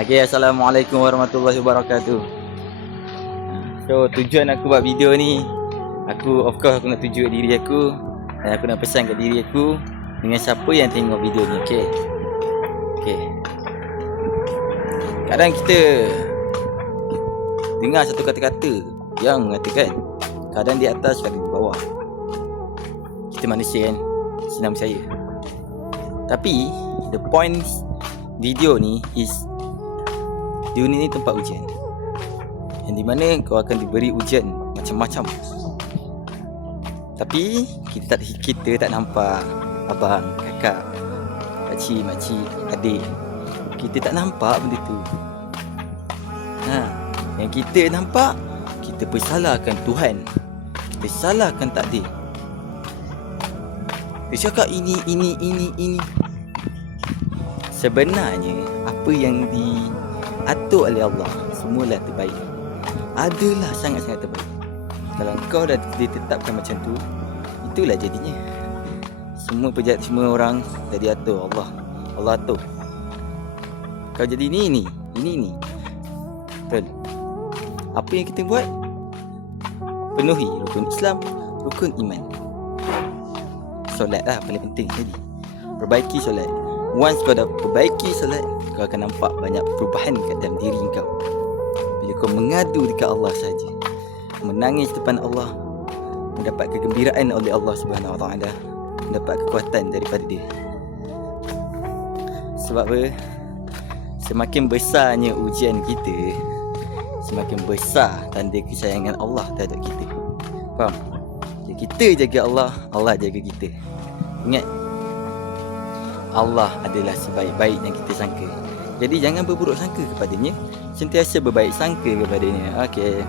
Okay, Assalamualaikum warahmatullahi wabarakatuh. So, tujuan aku buat video ni, aku of course aku nak tunjuk diri aku dan aku nak pesan kat diri aku dengan siapa yang tengok video ni, okay? Okay. Kadang kita dengar satu kata-kata yang mengatakan kadang di atas, kadang di bawah. Kita manusia kan, senang percaya. Tapi, the point video ni is dunia ni tempat ujian. Yang di mana kau akan diberi ujian macam-macam. Tapi kita tak kita tak nampak abang, kakak, pakcik, makcik, adik. Kita tak nampak benda tu. Ha, Yang kita nampak Kita persalahkan Tuhan. Kita salahkan takdir. Dia cakap ini, ini, ini, ini. Sebenarnya apa yang diatur oleh Allah semualah terbaik. Adalah sangat-sangat terbaik. Kalau kau dah ditetapkan macam tu, itulah jadinya. Semua pejat semua orang dah diatur Allah. Allah atur. Kau jadi ni ni, ini ni. Betul. Apa yang kita buat? Penuhi rukun Islam, rukun iman. Solat lah paling penting tadi. Perbaiki solat. Once kau dah perbaiki solat Kau akan nampak banyak perubahan kat dalam diri kau Bila kau mengadu dekat Allah saja, Menangis depan Allah Mendapat kegembiraan oleh Allah Subhanahu Taala, Mendapat kekuatan daripada dia Sebab apa? Semakin besarnya ujian kita Semakin besar tanda kesayangan Allah terhadap kita Faham? Jadi kita jaga Allah, Allah jaga kita Ingat Allah adalah sebaik-baik yang kita sangka. Jadi jangan berburuk sangka kepadanya, sentiasa berbaik sangka kepadanya. Okey.